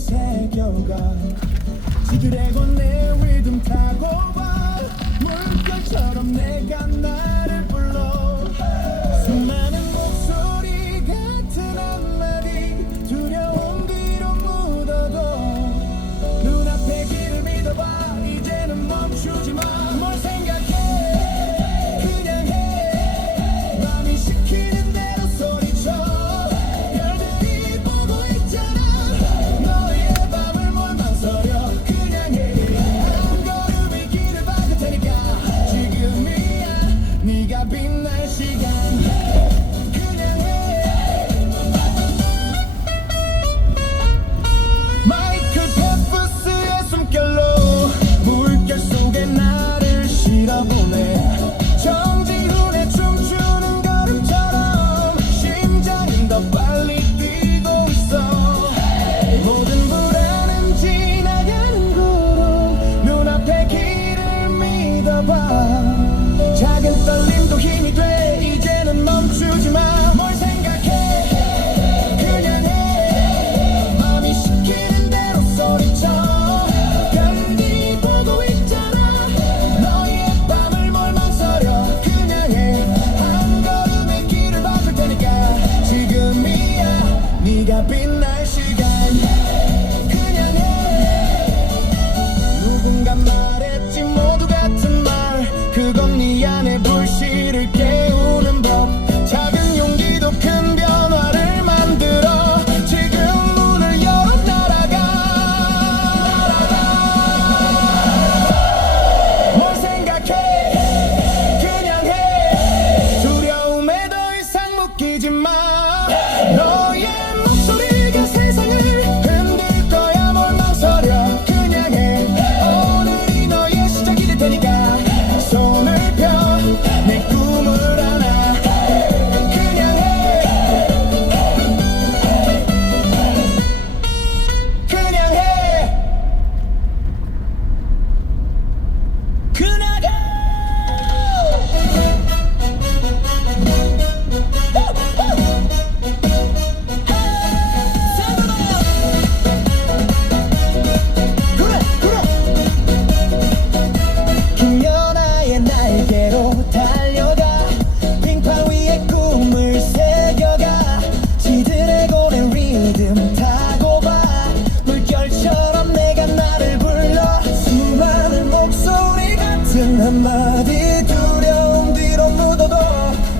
새겨가 지그래고 내 리듬 타고 봐 물결처럼 내가 나를 불러 수많은 목소리 같은 한마디 두려움 뒤로 묻어도 눈앞의 길을 믿어봐 이제는 멈추지 마 뭘 생각해 그냥 해 맘이 시키는 대로 소리쳐 별들이 보고 있잖아 너의 밤을 뭘 망설여 그냥 해한 걸음의 길을 박을 테니까 지금이야 네가 빛날 시간 그냥 해 마이클 페프스의 숨결로 물결 속에 나를 실어보내 정지훈의 춤추는 걸음처럼 심장은 더 빨리 뛰고 있어 모든 불안은 지나가는 구름 눈앞의 길을 믿어봐 작은 떨림도 힘이 돼 이제는 멈추지 마 뭘 생각해 그냥 해 맘이 시키는 대로 소리쳐 별이 보고 있잖아 너의 밤을 뭘 망설여 그냥 해한 걸음의 길을 박을 테니까 지금이야 네가 빛날 시간 그냥 해 누군가 말했지 모두 같은 말 그건 네 안의 불씨를 깨우는 법 작은 용기도 큰 변화를 만들어 지금 문을 열어 날아가 뭘 생각해 그냥 해 두려움에 더 이상 묶이지 마 너의 목소리가 세상을 흔들 거야 뭘 망설여 그냥 해 오늘이 너의 시작이 될 테니까 손을 펴 내 꿈을 안아 그냥 해 그냥 해 그냥 해 그래 그래 긴 연하의 날개로 달려가 빙판 위에 꿈을 새겨가 지드래곤의 리듬 타고 봐 물결처럼 내가 나를 불러 수많은 목소리 같은 한마디 두려움 뒤로 묻어도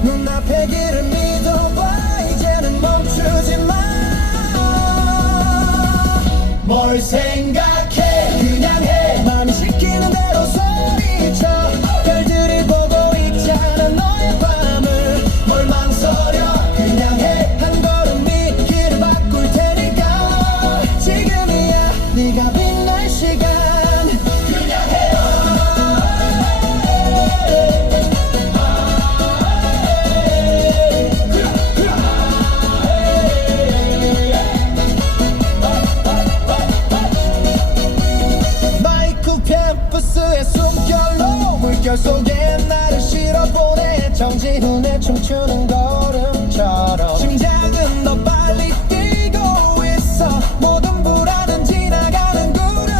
눈앞의 길을 믿어봐 이제는 멈추지 마 뭘 생각해 그냥 해 맘이 시키는 대로 소리쳐 별들이 보고 있잖아 너의 밤을 뭘 망설여 그냥 해한 걸음이 길을 바꿀 테니까 지금이야 네가 빛날 시간 그냥 해 마이클 캠퍼스의 숨결로 물결 속에 나를 실어보내 정지훈의 춤추는 걸음처럼 심장은 더 빨리 뛰고 있어 모든 불안은 지나가는 구름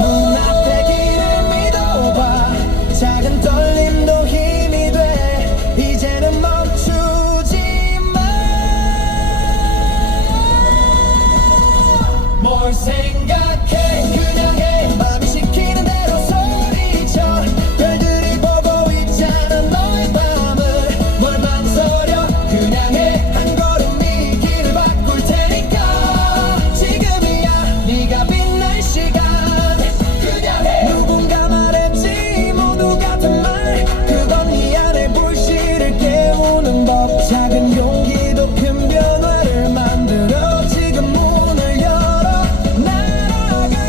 눈앞의 길을 믿어봐 작은 떨림도 힘이 돼 이제는 멈추지 마 뭘 생각해 그냥 해 맘이 시키는 대로 소리쳐 별들이 보고 있잖아 너의 밤을 뭘 망설여 그냥 해한 걸음이 길을 바꿀 테니까 지금이야 네가 빛날 시간 그냥 해 누군가 말했지 모두 같은 말 그건 네 안의 불씨를 깨우는 법 작은 용기도 큰 변화를 만들어 지금 문을 열어 날아가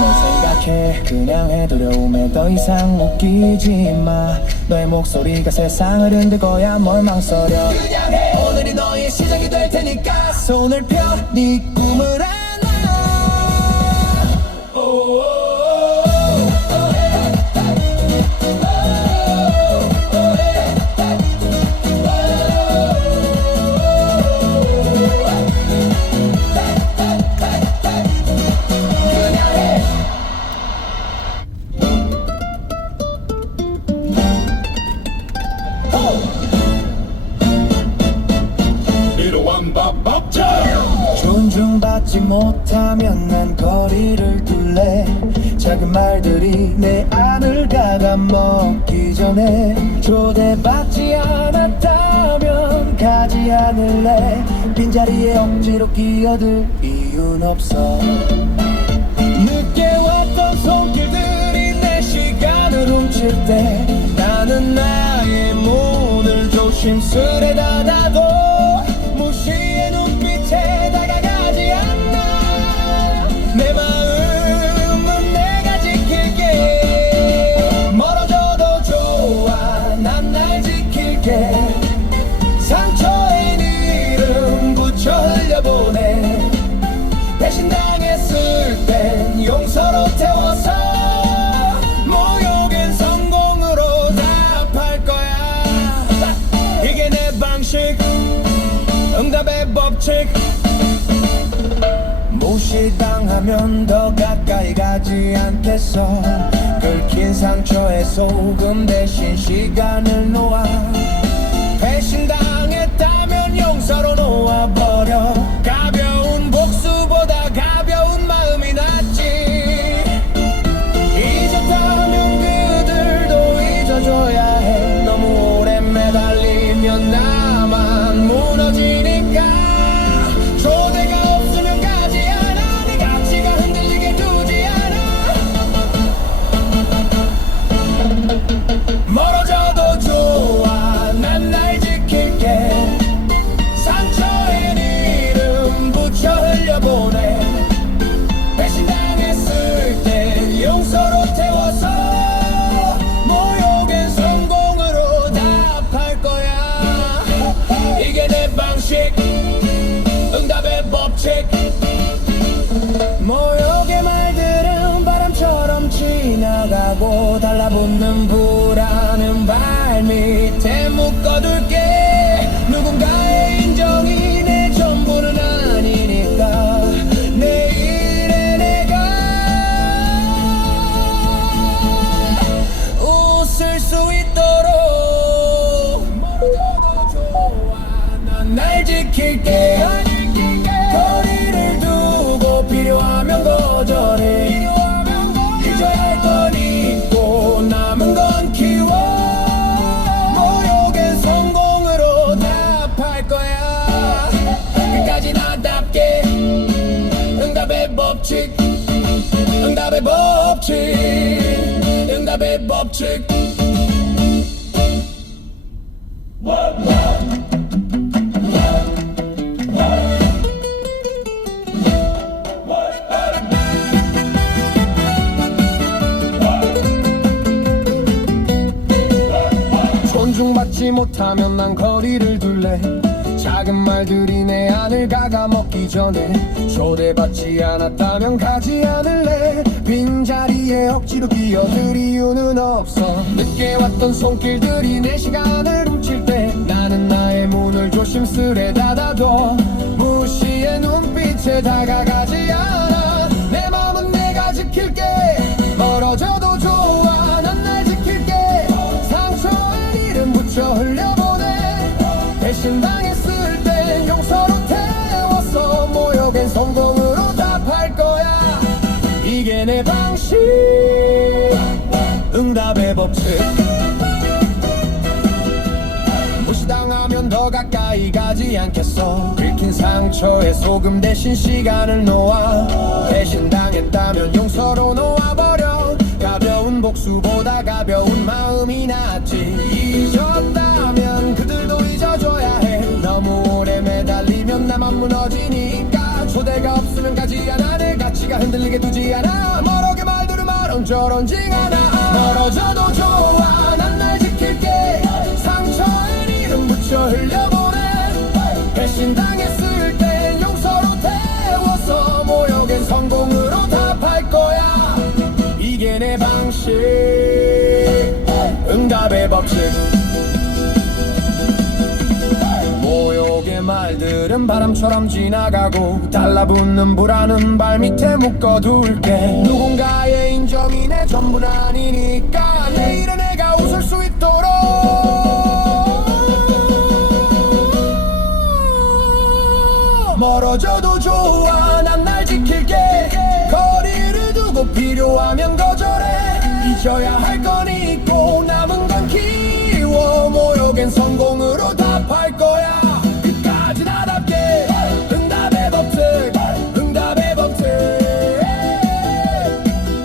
뭘 생각해 그냥 해 두려움에 더 이상 묶이지 마 너의 목소리가 세상을 흔들 거야 뭘 망설여 그냥 해 오늘이 너의 시작이 될 테니까 손을 펴 네 꿈을 안아 존중받지 못하면 난 거리를 둘래. 작은 말들이 내 안을 갉아먹기 전에 초대받지 않았다면 가지 않을래. 빈자리에 억지로 끼어들 이유는 없어. 늦게 왔던 손길들이 내 시간을 훔칠 때 나는 나의 문을 조심스레 닫아도 무시의 눈빛에 다가가지 않나. 내 마음은 내가 지킬게. 멀어져도 좋아 난 날 지킬게. 상처인 이름 붙여 흘려보내. 배신당했을 땐 용서로 태워서 모욕엔 성공으로 답할 거야. 이게 내 방식, 응답의 법칙. 무시당하면 더 가까이 가지 않겠어. 긁힌 상처에 소금 대신 시간을 놓아. 배신당했다면 용서로 놓아버려. 가벼운 복수보다 가벼운 마음이 낫지. 잊었다면 그들도 잊어줘야 해. 너무 오래 매달리면 나만 무너지니까. 초대가 없으면 가지 않아. 내 가치가 흔들리게 두지 않아. 멀어져도 좋아 난 날 지킬게. 상처인 이름 붙여 흘려보내. 배신당했을 때 용서로 태워서 모욕엔 성공으로 답할 거야. 이게 내 방식, 응답의 법칙. 모욕의 말들은 바람처럼 지나가고 달라붙는 불안은 발밑에 묶어둘게. 누군가의 인정이 내 전부는 아니니까. 내일의 내가 웃을 수 있도록 멀어져도 좋아 난 날 지킬게. 거리를 두고 필요하면 거절해. 잊어야 할 건 잊고 남은 건 키워. 모욕엔 성공으로 답할 거야. 끝까지 나답게. 응답의 법칙, 응답의 법칙, 응답의 법칙. 존중받지 못하면 난 거리를 둘래. 작은 말들이 내 안을 갉아먹기 전에 초대받지 않았다면 가지 않을래. 빈자리에 억지로 끼어들 이유는 없어. 늦게 왔던 손길들이 내 시간을 훔칠 때 나는 나의 문을 조심스레 닫아도 무시의 눈빛에 다가가지 않아. 내 맘은 내가 지킬게. 멀어져도 좋아 난 날 지킬게. 상처에 이름 붙여 흘려보내. 배신당했을 땐 용서로 태워서 모욕엔 성공으로 답할 거야. 이게 내 방식, 응답의 법칙. 무시당하면 더 가까이 가지 않겠어. 긁힌 상처에 소금 대신 시간을 놓아. 배신당했다면 용서로 놓아버려. 가벼운 복수보다 가벼운 마음이 낫지. 잊었다면 그들도 잊어줘야 해. 너무 오래 매달리면 나만 무너지니까. 초대가 없으면 가지 않아. 내 가치가 흔들리게 두지 않아. 멀어게 말들은 말언저런 징하나. 멀어져도 좋아 난 날 지킬게. 상처엔 이름 붙여 흘려보내. 배신당했을 땐 용서로 태워서 모욕엔 성공으로 답할 거야. 이게 내 방식, 응답의 법칙. 모욕의 말들은 바람처럼 지나가고 달라붙는 불안은 발밑에 묶어둘게. 누군가의 인정이 내 전부는 아니니까. 내일은 내가 웃을 수 있도록 멀어져도 좋아 난 날 지킬게 거리를 두고 필요하면 거절해 잊어야 할 건 있고 남은 건 키워 모욕엔 성공으로 답할 거야 끝까지 나답게 응답의 법칙 응답의 법칙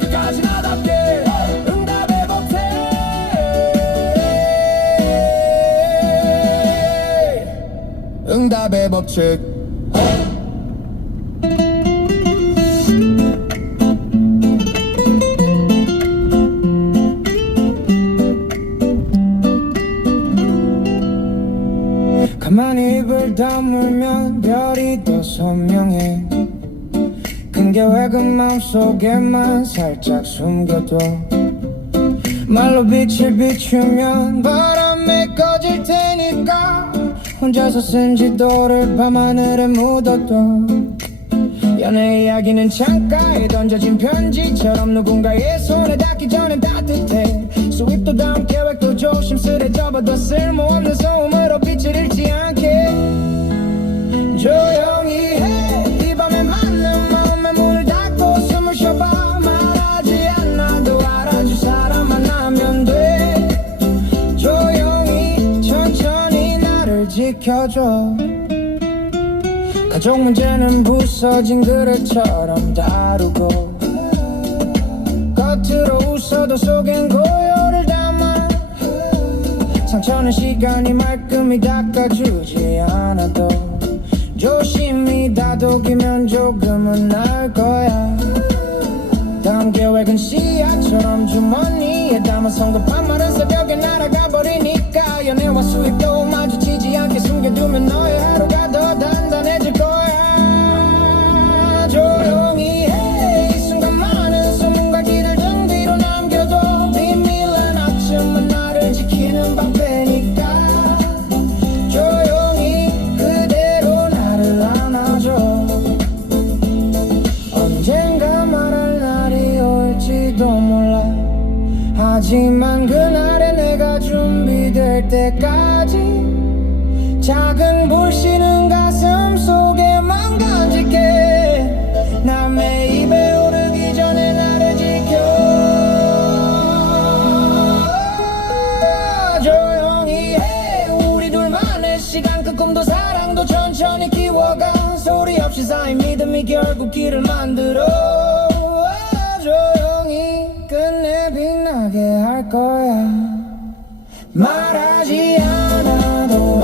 끝까지 나답게 응답의 법칙 응답의 법칙 가만히 입을 다물면 별이 더 선명해 큰 계획은 마음속에만 살짝 숨겨둬 말로 빛을 비추면 바람에 꺼질 테니까 혼자서 쓴 지도를 밤하늘에 묻어둬 연애 이야기는 창가에 던져진 편지처럼 누군가의 손에 닿기 전엔 따뜻해 수입도 다음 계획도 조심스레 접어둬 쓸모없는 소음으로 빛을 잃지 않게 조용히 해 이 밤에 맞는 마음의 문을 닫고 숨을 쉬어봐 말하지 않아도 알아줄 사람 만나면 돼 조용히 천천히 나를 지켜줘 가족 문제는 부서진 그릇처럼 다루고 겉으로 웃어도 속엔 고요를 담아 상처는 시간이 말끔히 닦아주지 않아도 조심히 다독이면 조금은 나을 거야 다음 계획은 씨앗처럼 주머니에 담아 성급한 말은 새벽에 날아가 버리니까 연애와 수입도 마주치지 않게 숨겨두면 너의 하루가 더 단단해질 거야 조용히 해 이 순간 많은 소문과 길을 등 뒤로 남겨둬 비밀은 없지만 나를 지키는 방패니까 조용히 그대로 나를 안아줘 언젠가 말할 날이 올지도 몰라 하지만 그날에 내가 준비될 때까지 작은 불씨는 가슴 속에만 간직해 남의 입에 오르기 전에 나를 지켜 조용히 해 우리 둘만의 시간 그 꿈도 사랑도 천천히 키워가 소리 없이 쌓인 믿음이 결국 길을 만들어 조용히 끝내 빛나게 할 거야 말하지 않아도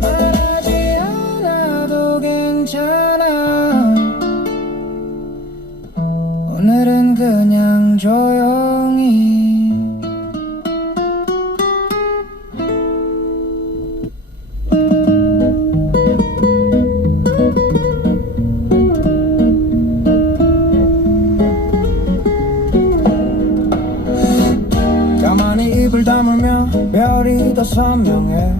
말하지 않아도 괜찮아 오늘은 그냥 조용히 가만히 입을 다물면 별이 더 선명해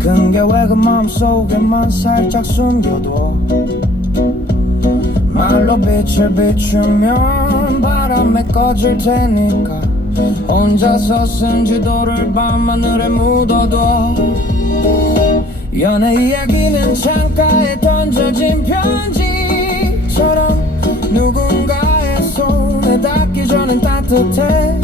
큰 계획은 마음속에만 살짝 숨겨둬 말로 빛을 비추면 바람에 꺼질 테니까 혼자서 쓴 지도를 밤하늘에 묻어둬 연애 이야기는 창가에 던져진 편지처럼 누군가의 손에 닿기 전엔 따뜻해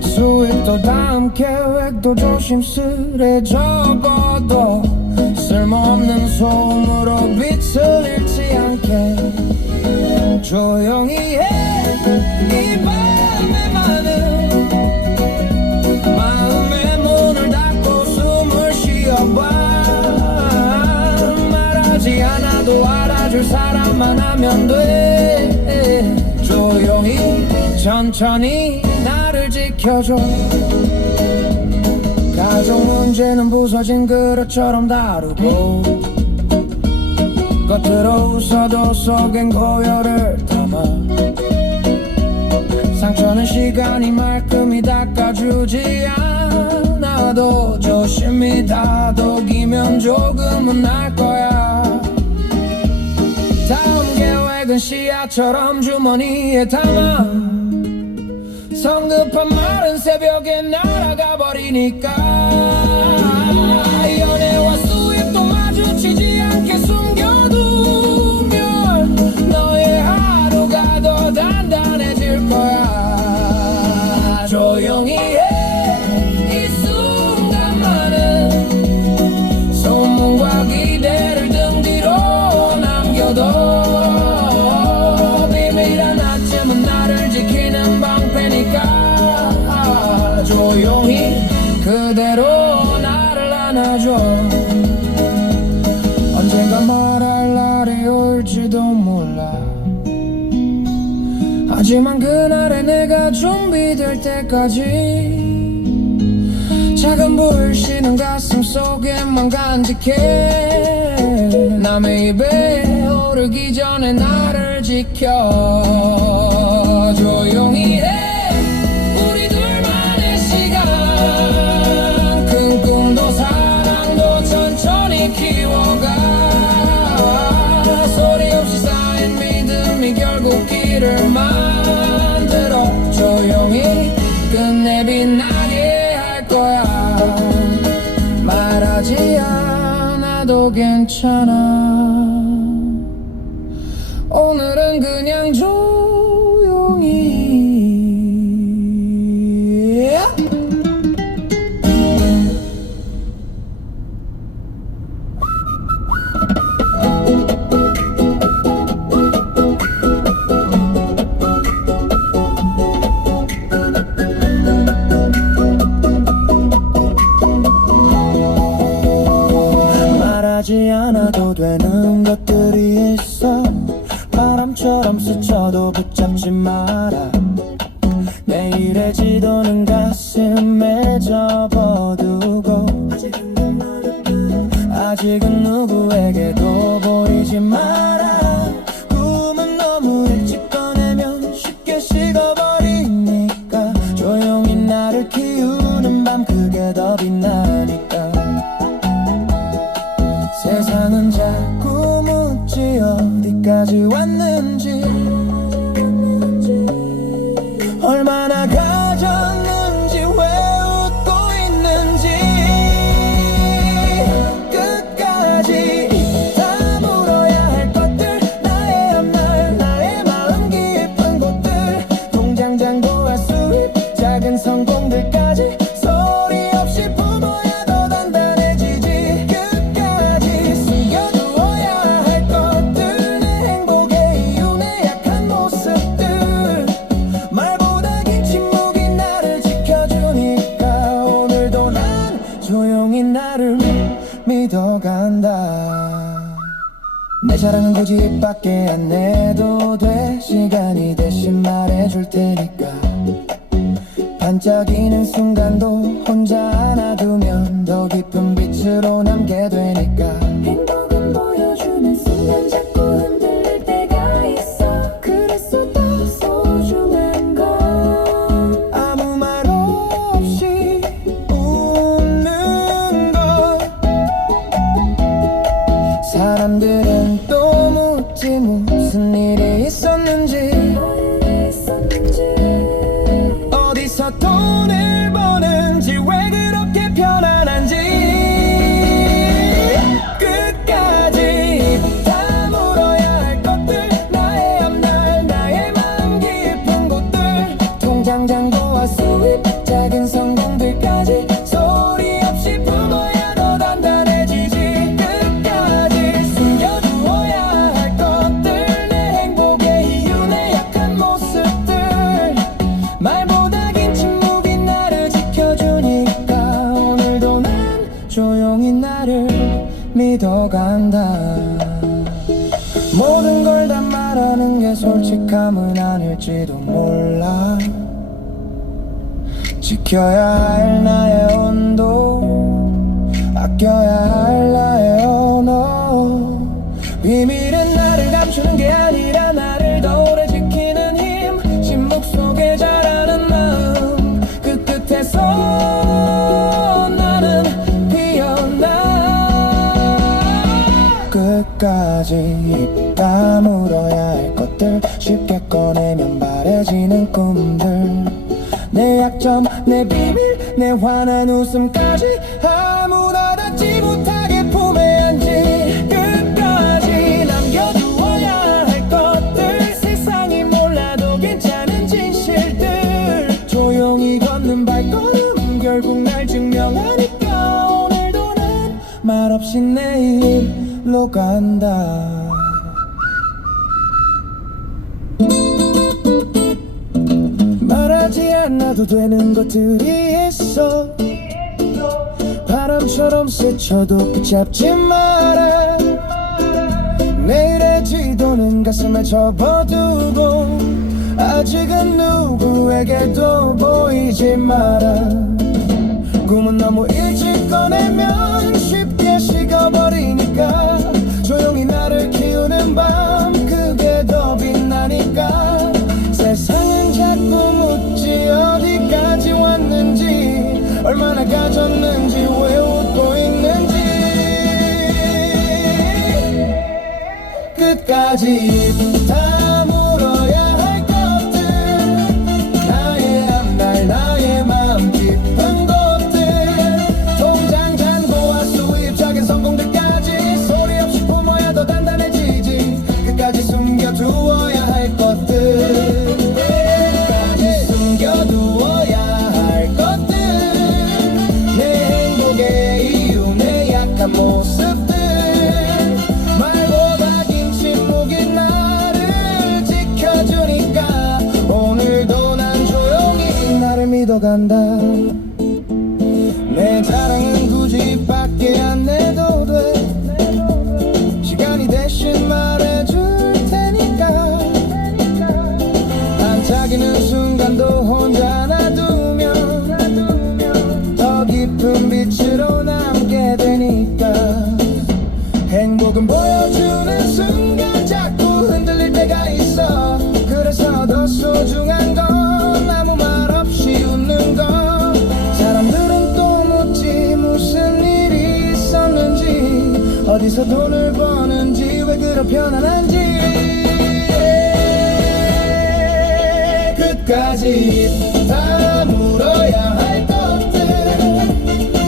수입도 다음 계획도 조심스레 접어둬 쓸모없는 소음으로 빛을 잃지 않게 조용히 해 이 밤에 많은 마음의 문을 닫고 숨을 쉬어봐 말하지 않아도 알아줄 사람만 하면 돼 조용히 천천히 나를 지켜줘 가족 문제는 부서진 그릇처럼 다루고 겉으로 웃어도 속엔 고요를 담아 상처는 시간이 말끔히 닦아주지 않아도 않아도 조심히 다독이면 조금은 날 거야. 다음 계획은 시야처럼 주머니에 담아. 성급한 말은 새벽에 날아가 버리니까. 연애와 수입도 마주치지 않게 숨겨두면 너의 하루가 더 단단해질 거야. 조용히 해. 이 순간만은 소문과 기대를 등 뒤로 남겨둬. 비밀한 아침은 나를 지키는 방패니까. 조용히 그대로 나를 안아줘. 언젠가 말할 날이 올지도 몰라. 하지만 그날에 내가 준비될 때까지 작은 불씨는 가슴 속에만 간직해. 남의 입에 오르기 전에 나를 지켜. 조용히 해. 우리 둘만의 시간. 큰 꿈도 사랑도 천천히 키워가. 소리 없이 쌓인 믿음이 결국 길을 만들어. 조용히 끝내 빛나게 할 거야. 말하지 않아도 괜찮아. 오늘은 그냥 조용히. 말하지 않아도 되는 것들이 있어. 바람처럼 스쳐도 붙잡지 마라. 내일의 지도는 가슴에 접어두고. 아직은 누구에게도 보이지 마라. 꿈은 너무 일찍 꺼내면 쉽게 식어버리니까. 조용히 나를 키우는 밤 그게 더 빛나니까. 세상은 자꾸 묻지 어디까지 왔는지. 얼마나 가졌는지 왜 웃고 있는지. 끝까지 다 물어야 할 것들. 나의 앞날 나의 마음 깊은 곳들. 통장 잔고와 수입 작은 성공들까지. 소리 없이 품어야 더 단단해지지. 끝까지 숨겨두어야 할 것들. 내 행복의 이유 내 약한 모습들. 말보다 긴 침묵이 나를 지켜주니까. 오늘도 난 조용히 나를 믿어간다. 내 사랑은 굳이 입 밖에 안 내도 돼. 시간이 대신 말해줄 테니까. 반짝이는 순간도 혼자 안아두면 더 깊은 빛으로 남게 되니까. 행복은 보여주는 순간 자꾸 흔들릴 때가 있어. 그래서 더 소중한 건 아무 말 없이 웃는 것. 사람들은 또 묻지 무슨 일이 있었는지. 어디서 돈을 버는지 왜 그렇게 편안한지. 끝까지 다 물어야 할 것들. 나의 앞날 나의 마음 깊은 곳들. 통장 잔고와 수입 작은 성공들까지. 소리 없이 품어야 더 단단해지지. 끝까지 숨겨두어야 할 것들. 내 행복의 이유 내 약한 모습들. 말보다 긴 침묵이 나를 지켜주니까. 오늘도 난 조용히 나를 믿어간다. 모든 걸 다 말하는 게 솔직함은 아닐지도 몰라. 지켜야 할 나의 온도. 아껴야 할 나의 언어. 비밀은 나를 감추는 게 아니라 나를 더 오래 지키는 힘. 침묵 속에 자라는 마음. 그 끝에서 끝까지 입 다물어야 할 것들 쉽게 꺼내면 바래지는 꿈들 내 약점 내 비밀 내 환한 웃음까지 아무나 닿지 못하게 품에 안지 끝까지 남겨두어야 할 것들 세상이 몰라도 괜찮은 진실들 조용히 걷는 발걸음 결국 날 증명하니까 오늘도 난 말없이 내일로 간다 말하지 않아도 되는 것들이 있어 바람처럼 스쳐도 붙잡지 마라 내일의 지도는 가슴에 접어두고 아직은 누구에게도 보이지 마라 꿈은 너무 일찍 꺼내면 쉽게 식어버리니까 조용히 나를 키우는 밤 그게 더 빛나니까 세상은 자꾸 묻지 어디까지 왔는지 얼마나 가졌는지 왜 웃고 있는지 끝까지 입 다물어야 할 것들 나의 앞날 나의 마음 깊은 곳들 통장 잔고와 수입 작은 성공들까지 소리 없이 품어야 더 단단해지지 끝까지 숨겨두어야 할 것들 끝까지 숨겨두어야 할 것들 내 행복의 이유 내 약한 모습들 말보다 긴 침묵이 나를 지켜주니까 오늘도 난 조용히 나를 믿어간다 내 자랑은 굳이 밖에 안 내도 돼 시간이 대신 말해줄 테니까 반짝이는 순간도 혼자 놔두면 더 깊은 빛으로 남게 되니까 행복은 보여주는 순간 자꾸 흔들릴 때가 있어 그래서 더 소중한 건 아무 말 없이 웃는 것 사람들은 또 묻지 무슨 일이 있었는지 어디서 돈을 버는지 왜 그런 편안한지 끝까지 다물어야 할 것들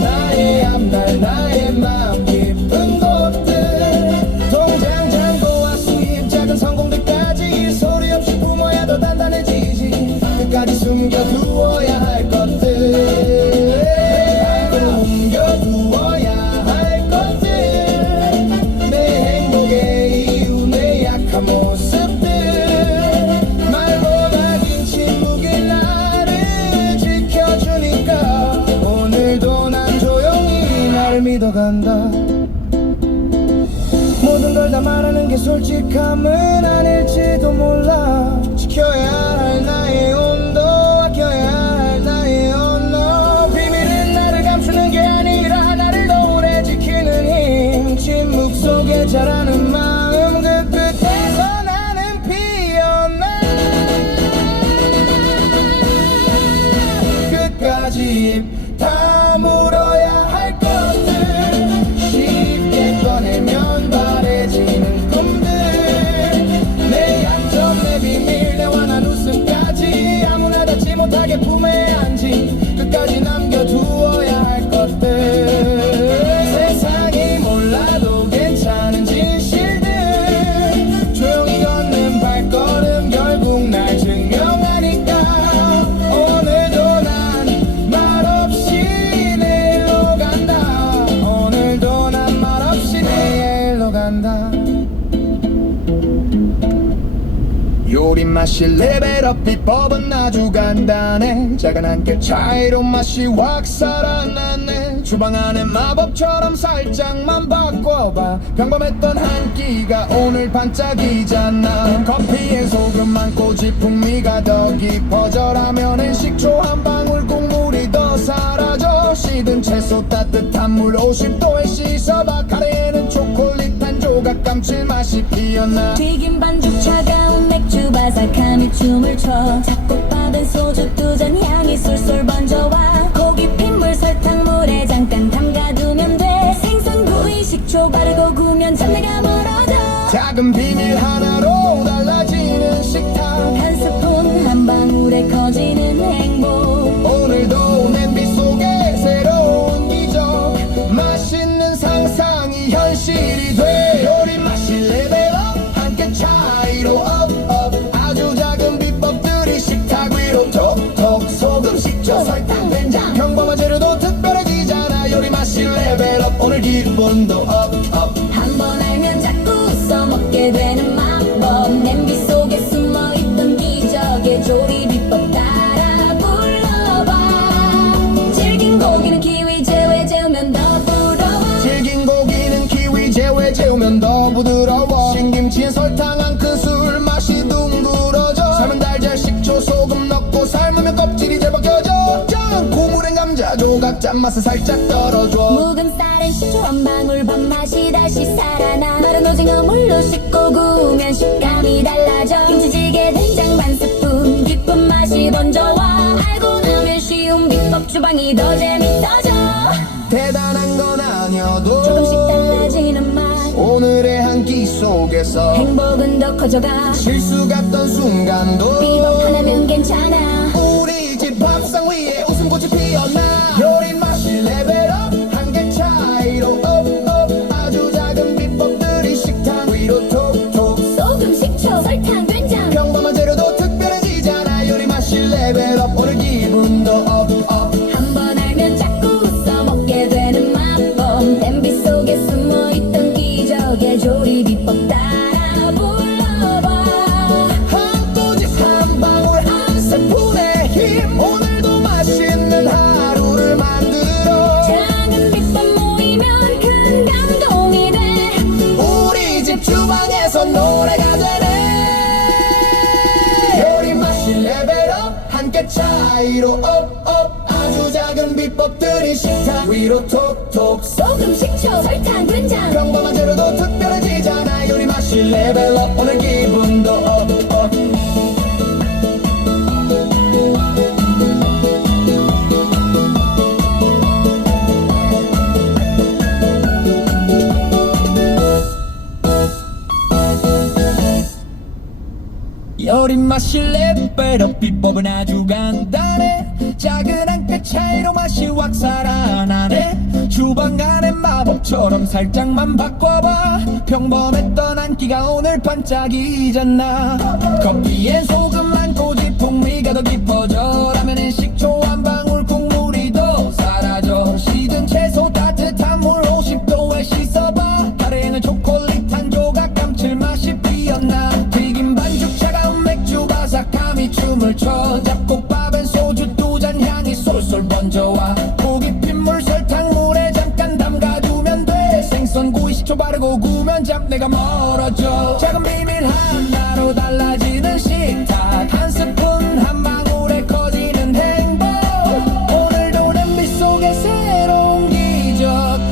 나의 앞날 나의 마음 깊은 곳들 통장 잔고와 수입 작은 성공들까지 소리 없이 품어야 더 단단해지지 끝까지 숨겨두어야 할 것들 숨겨두어야 할 것들 내 행복의 이유 내 약한 모습들 말보다 긴 침묵이 나를 지켜주니까 오늘도 난 조용히 날 믿어간다 모든 걸 다 말하는 게 솔직함은 아닐지도 몰라 지켜야 할 나의 온도 아껴야 할 나의 언어 비밀은 나를 감추는 게 아니라 나를 더 오래 지키는 힘 침묵 속에 자라는 마음 그 끝에서 나는 피어나 끝까지 입 다물어야 할 것들 쉽게 꺼내면 바래지는 꿈들 내 약점 내 비밀 내 환한 웃음까지 아무나 닿지 못하게 품에 안지 끝까지 남겨두어야 할 것들 세상이 몰라도 괜찮은 진실들 조용히 걷는 발걸음 결국 날 증명하니까 오늘도 난 말없이 내일로 간다 오늘도 난 말없이 내일로 간다 요리 맛이 레벨업 비법은 아주 간단해 작은 한 끗 차이로 맛이 확 살아났네 주방 안에 마법처럼 살짝만 바꿔봐 평범했던 한 끼가 오늘 반짝이잖아 커피에 소금 많고 지풍미가 더 깊어져 라면에 식초 한 방울 국물이 더 사라져 시든 채소 따뜻한 물 50도에 씻어봐 카레에는 초콜릿 한 조각 감칠맛이 피어나 튀김 반죽 차가운 맥주 바삭함이 춤을 춰 잡곡밥엔 소주 두 잔 향이 쏠쏠 번져와 고기 핏물 설탕물에 잠깐 담가두면 돼 생선 구이 식초 바르고 구우면 잡내가 멀어져 레벨업 오늘 기분도 업업 한 번 알면 자꾸 써먹게 되는 마법 냄비 속에 숨어있던 기적의 조리 비법 따라 불러봐 질긴 고기는 키위 제외 재우면 더 부러워 질긴 고기는 키위 제외 재우면 더 부드러워 신김치엔 설탕 한 큰술 맛이 둥그러져 삶은 달걀 식초 소금 넣고 삶으면 껍질이 잘 벗겨져 짠 고물엔 감자 조각 짠맛을 살짝 떨어줘 묵은 쌀엔 식초 한 방울 밥맛이 다시 살아나 마른 오징어 물로 씻고 구우면 식감이 달라져 김치찌개 된장 반 스푼 깊은 맛이 번져와 알고 나면 쉬운 비법 주방이 더 재밌어져 대단한 건 아니어도 조금씩 달라지는 맛 오늘의 한 끼 속에서 행복은 더 커져가 실수 같던 순간도 비법 하나면 괜찮아 우리 집 밥상 위에 웃음꽃이 피어나 요리 맛이 레벨업 한계 차이로 업업 아주 작은 비법들이 식탁 위로 톡톡 소금 식초 설탕 된장 평범한 재료도 특별해지잖아 요리 맛이 레벨업 오늘 기분도 업업 한 번 알면 자꾸 써먹게 되는 마법 냄비 속에 숨어있던 기적의 조리 비법 따라 불러봐 한 꼬집 한 방울 한 스푼의 힘 오늘도 맛있는 하루를 만들어 작은 비법 모이면 큰 감동이 돼 우리 집 주방에서 노래가 되네 요리 맛이 레벨업 한계 차이로 업업 아주 작은 비법들이 식탁 위로 톡톡 소금 식초 설탕 된장 평범한 재료도 특별해지잖아 요리 맛이 레벨업 오늘 기분도 업업 요리 맛이 레벨업 비법은 아주 간단해 작은 한 끗 차이로 맛이 확 살아나네 주방 안의 마법처럼 살짝만 바꿔봐 평범했던 한 끼가 오늘 반짝이잖아 커피엔 소금 한 꼬집 풍미가 더 깊어져 라면엔 식초 한 방울 국물이 더 사라져 시든 채소 따뜻한 물 50도에 씻어봐 카레에는 초콜릿 한 조각 감칠맛이 피었나 튀김 반죽 차가운 맥주 바삭함이 춤을 춰 잡곡밥엔 소주 두 잔 향이 솔솔 번져와 고기 핏물 설탕물에 잠깐 담가두면 돼 생선 구이 식초 바르고 구우면 잡내가 멀어져 작은 비밀 하나로 달라지는 식탁 한 스푼 한 방울에 커지는 행복 오늘도 냄비 속에 새로운 기적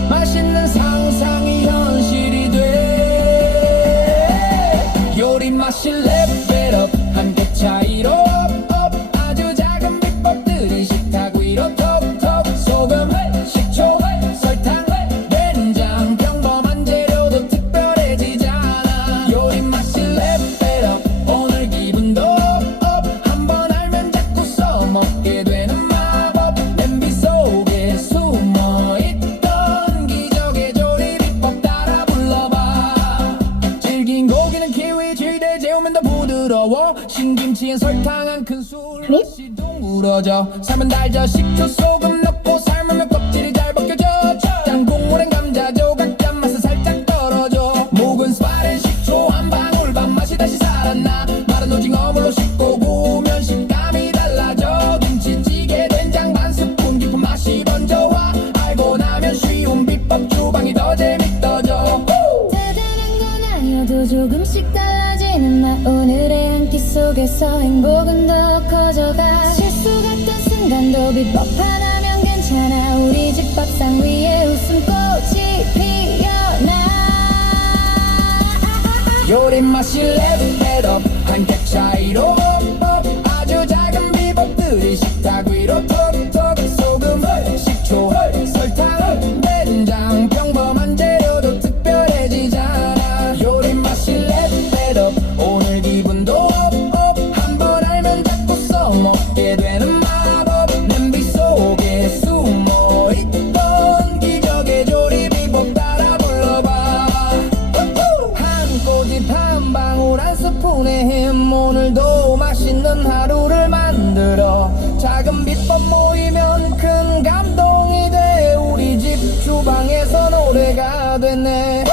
맛있는 상상이 현실이 돼 요리 맛이 레벨업 한계 차이로 업업 아주 작은 비법들이 식탁 위로 톡톡 소금 식초 설탕 된장 평범한 재료도 특별해지잖아 요리 맛이 레벨업 오늘 기분도 업업 한 번 알면 자꾸 써먹게 되는 마법 냄비 속에 숨어있던 기적의 조리 비법 따라 불러봐 질긴 고기는 키위 질대 재우면 더 부드러워 신김치엔 설탕 한 큰술 맛이 둥그러져 삶은 달걀 식초 소금 넣고 삶으면 껍질이 잘 벗겨져 짠 국물엔 감자 조각 짠맛은 살짝 떨어져 묵은 쌀엔 식초 한 방울 밥맛이 다시 살았나 마른 오징어 물로 씻고 구우면 식감이 달라져 김치찌개 된장 반 스푼 깊은 맛이 번져와 알고 나면 쉬운 비법 주방이 더 재밌어져 대단한 건 아니어도 조금씩 달라지는 맛 오늘의 한 끼 속에서 행복은 더 커져가 실수 같던 순간도 비법 하나면 괜찮아 우리 집 밥상 위에 웃음꽃이 피어나 요리 맛이 레벨업 한계 차이로 업업 아주 작은 비법들이 식탁 위로 톡톡 소금 식초 설탕 된장 평범한 재료도 특별해지잖아 요리 맛이 레벨업 오늘 기분도 업업 한 번 알면 자꾸 써먹게 되는 마법 냄비 속에 숨어있던 기적의 조리 비법 따라 불러봐 한 꼬집 한 방울 한 스푼의 힘 오늘도 노래가 됐네.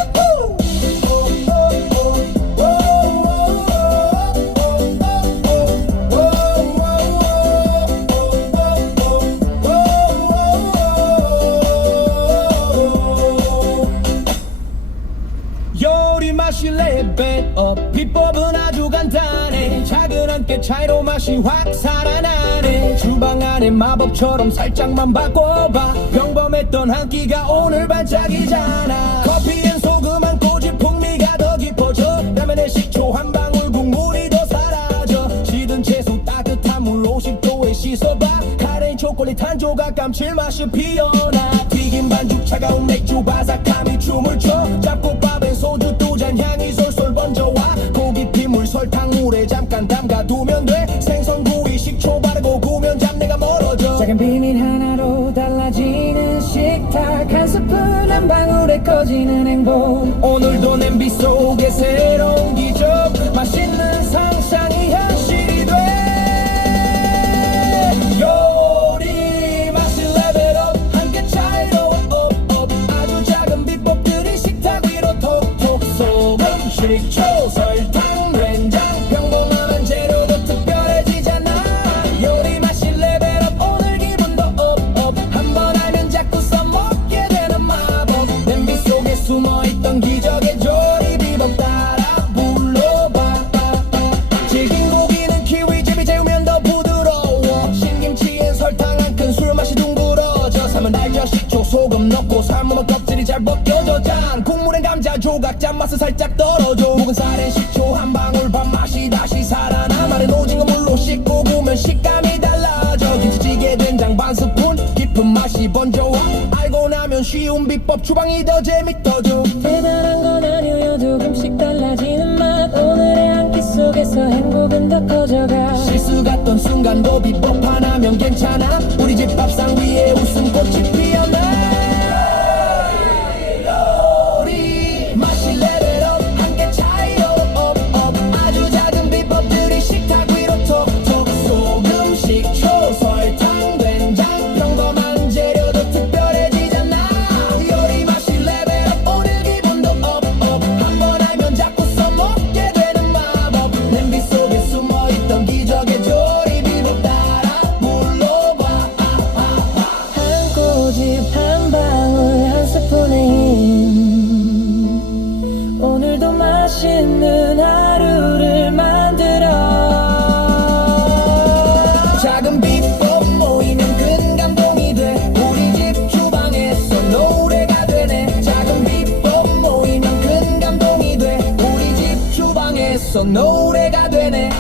요리 맛이 레벨업 비법은 아주 간단해. 작은 한 끗 차이로 맛이 확 살아나네. 주방 안에 마법처럼 살짝만 바꿔봐. 평범했던 한 끼가 오늘 반짝이잖아. 커피엔 소금 한 꼬집 풍미가 더 깊어져. 라면에 식초 한 방울 국물이 더 사라져. 시든 채소 따뜻한 물 50도에 씻어봐. 카레인 초콜릿 한 조각 감칠맛이 피어나. 튀김 반죽 차가운 맥주 바삭함이 춤을 춰. 잡곡밥엔 소주 두 잔 향이 솔솔 번져와. 고기 핏물 설탕물에 잠깐 담가두면 돼. 생선구이 식초 바르고 구우면 잡내가 멀어져. 작은 비밀 하나로 달라지는 식탁. 한 스푼 한 방울에 커지는 행복. 오늘도 냄비 속에 새로운 기적. 맛있는 상상이 현실이 돼. 요리 맛이 레벨업 한 끗 차이로 아주 작은 비법들이 식탁 위로 톡톡. 소금 식초 설탕 된장 평범한 재료도 특별해지잖아. 요리 맛이 레벨업 오늘 기분도 업업. 한번 알면 자꾸 써먹게 되는 마법. 냄비 속에 숨어있던 기적의 조리 비법 따라 불러봐. 질긴 고기는 키위즙이 재우면 더 부드러워. 신김치엔 설탕 한 큰술 맛이 둥그러져. 삶은 달걀 식초 소금 넣고 삶으면 껍질이 잘 벗겨져. 짠 국물엔 감자 조각 짠맛은 살짝 떨어져. 묵은 쌀엔 식초 한 방울 밥맛이 다시 살아나. 마른 오징어 물로 씻고 구우면 식감이 달라져. 김치찌개 된장 반 스푼 깊은 맛이 번져와. 알고 나면 쉬운 비법 주방이 더 재밌어져. 대단한 건 아니요 조금씩 달라지는 맛. 오늘의 한 끼 속에서 행복은 더 커져가. 실수 같던 순간도 비법 하나면 괜찮아. 우리 집 밥상 위에 웃음꽃이 피어나. 요리 맛이 레벨업 한 끗 차이로 아주 작은 비법들이 식탁 위로 톡톡. 소금 식초 설탕 된장 평범한 재료도 특별해지잖아. 요리 맛이 레벨업 오늘 기분도 업업. 한번 알면 자꾸 써먹게 되는 마법. 냄비 속에 숨어있던 기적의 조리 비법 따라 불러봐. 한 꼬집 한 방울 한 스푼의 힘. 오늘도 맛있는 하루를 만들어. 작은 비법 모이면 큰 감동이 돼. 우리 집 주방에서 노래가 되네. 작은 비법 모이면 큰 감동이 돼. 우리 집 주방에서 노래가 되네.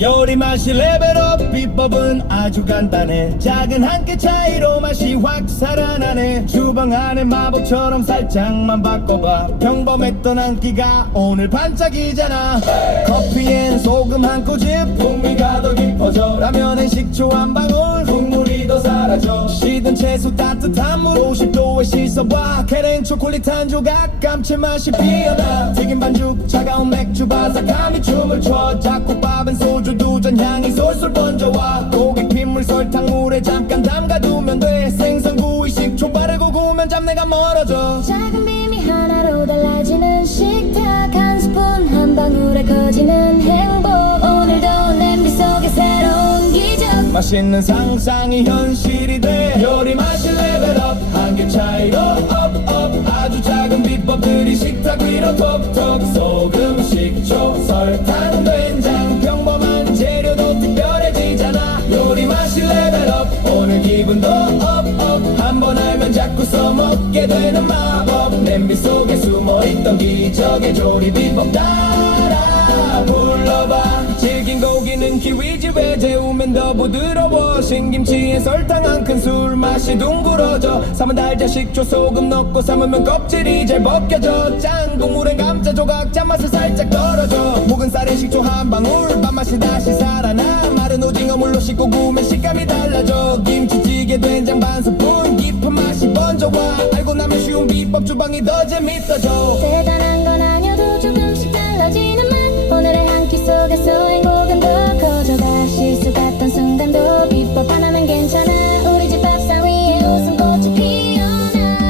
요리 맛이 레벨업 비법은 아주 간단해. 작은 한 끗 차이로 맛이 확 살아나네. 주방 안에 마법처럼 살짝만 바꿔봐. 평범했던 한 끼가 오늘 반짝이잖아. 커피엔 소금 한 꼬집 풍미가 더 깊어져. 라면엔 식초 한 방울 국물이 더 사라져. 시든 채소 따뜻한 물 50도에 씻어봐. 카레인 초콜릿 한 조각 감칠맛이 피어나. 튀김 반죽 차가운 맥주 바삭함이 춤을 춰. 잡곡밥엔 소주 두 잔 향이 솔솔 번져와. 고기 핏물 설탕물에 잠깐 담가두면 돼. 생선구이 식초 바르고 구우면 잡내가 멀어져. 작은 비밀 하나로 달라지는 식탁. 한 스푼 한 방울에 커지는 행복. 오늘도 냄비 속에 새로운 기적. 맛있는 상상이 현실이 돼. 요리 맛이 레벨업 한 끗 차이로 업업. 아주 작은 비법들이 식탁 위로 톡톡. 소금 식초 설탕 된장 평범한 재료도 특별해지잖아. 요리 맛이 레벨업 오늘 기분도 업업. 한번 알면 자꾸 써먹게 되는 마법. 냄비 속에 숨어있던 기적의 조리 비법 따라 불러봐. 질긴 고기는 키위즙에 재우면 더 부드러워. 신김치에 설탕 한 큰술 맛이 둥그러져. 삶은 달걀 식초 소금 넣고 삶으면 껍질이 잘 벗겨져. 짠 국물엔 감자 조각 짠맛을 살짝 떨어져. 묵은 쌀에 식초 한 방울 밥맛이 다시 살아나. 마른 오징어 물로 씻고 구우면 식감이 달라져. 김치찌개 된장 반 스푼 깊은 맛이 번져와. 알고 나면 쉬운 비법 주방이 더 재밌어져. 대단한 건 아니어도 조금씩 달라지는 맛. 오늘의 한 끼 속에서 행복은 더 커져가. 실수 같던 순간도 비법 하나면 괜찮아. 우리 집 밥상 위에 웃음꽃이 피어나.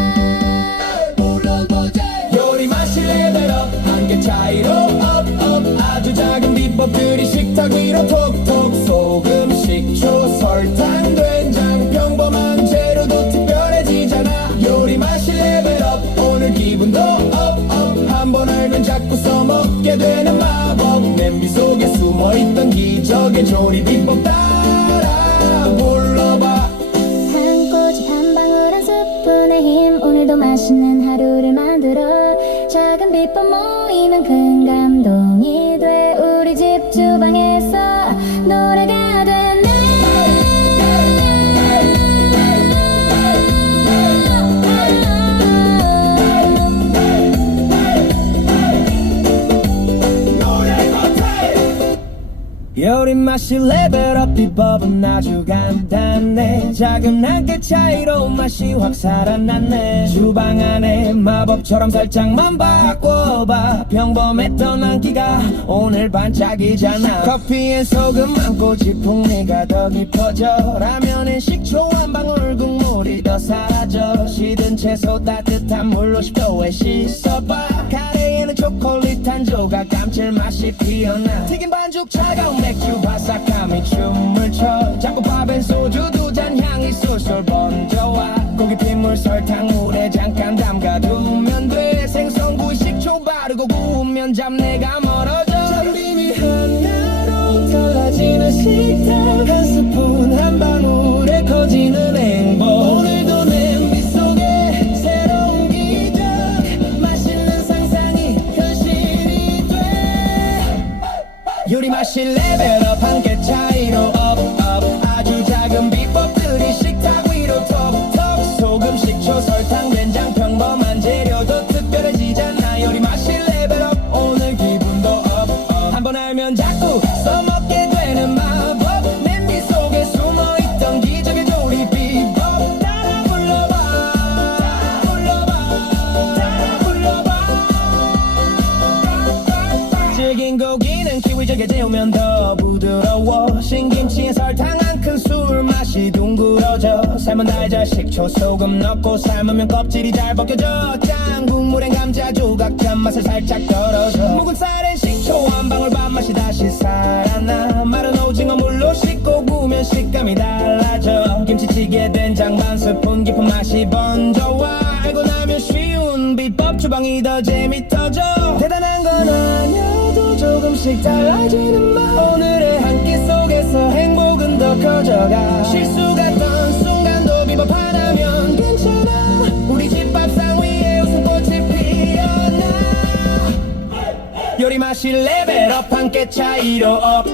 먹게 되는 마법 냄비 속에 숨어있던 기적의 조리 비법 따라 불러봐 한 꼬집 한 방울 한 스푼의 힘 오늘도 맛있는 하루를 만들어 작은 비법 모이면 큰 감동이 돼 우리 집 주방에서 노래가 되네 요리 맛이 레벨업 비법은 아주 간단해 작은 한 끗 차이로 맛이 확 살아났네 주방 안에 마법처럼 살짝만 바꿔봐 평범했던 한 끼가 오늘 반짝이잖아 커피에 소금 한 꼬집 풍미가 더 깊어져 라면엔 식초 한 방울 국물이 더 사라져 시든 채소 따뜻한 물로 10도에 씻어봐 카레에는 초콜릿 한 조각 감칠맛이 피어나 튀긴 반죽 차가운 맥주 바삭함이 춤을 춰 잡곡밥엔 소주 두 잔 향이 솔솔 번져와 고기 핏물 설탕 물에 잠깐 담가두면 돼 생선구이 식초 바르고 구우면 잡내가 멀어져 장비미 하나로 달라지는 식탁 한 스푼 한 방울에 커지는 행복 오늘도 냄비 속에 새로운 기적 맛있는 상상이 현실이 돼 요리 맛이 레벨업 한 끗 차이로 업업 아주 작은 비법들이 식탁 위로 톡톡 소금 식초 설탕 된장 평범한 재료도 특별해지잖아 요리 맛이 레벨업 오늘 기분도 업업 한 번 알면 자꾸 써먹게 되는 마법 냄비 속에 숨어있던 기적의 조리 비법 따라 불러봐 따라 불러봐 질긴 고기는 키위젓에 재우면 더 부드러워 신김치에 설탕 한 큰술 맛이 둥그러져 삶은 달걀 식초 소금 넣고 삶으면 껍질이 잘 벗겨져 짠 국물엔 감자 조각 짠맛을 살짝 덜어줘 묵은 쌀엔 식초 한 방울 밥맛이 다시 살아나 마른 오징어 물로 씻고 구우면 식감이 달라져 김치찌개 된장 반 스푼 깊은 맛이 번져와 알고 나면 쉬운 비법 주방이 더 재밌어져 대단한 건 아니어도 조금씩 달라지는 맛 오늘의 한 끼 속에서 행복은 더 커져가 실수 같던 순간도 비법 하나면 괜찮아 우리 집 밥상 위에 웃음꽃이 피어나 요리 맛이 레벨업 한 끗 차이로 업업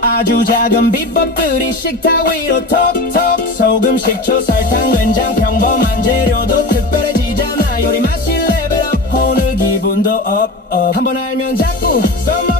아주 작은 비법들이 식탁 위로 톡톡 소금 식초 설탕 된장 평범한 재료도 특별해지잖아 요리 맛이 레벨업 오늘 기분도 업업 한 번 알면 자꾸 써먹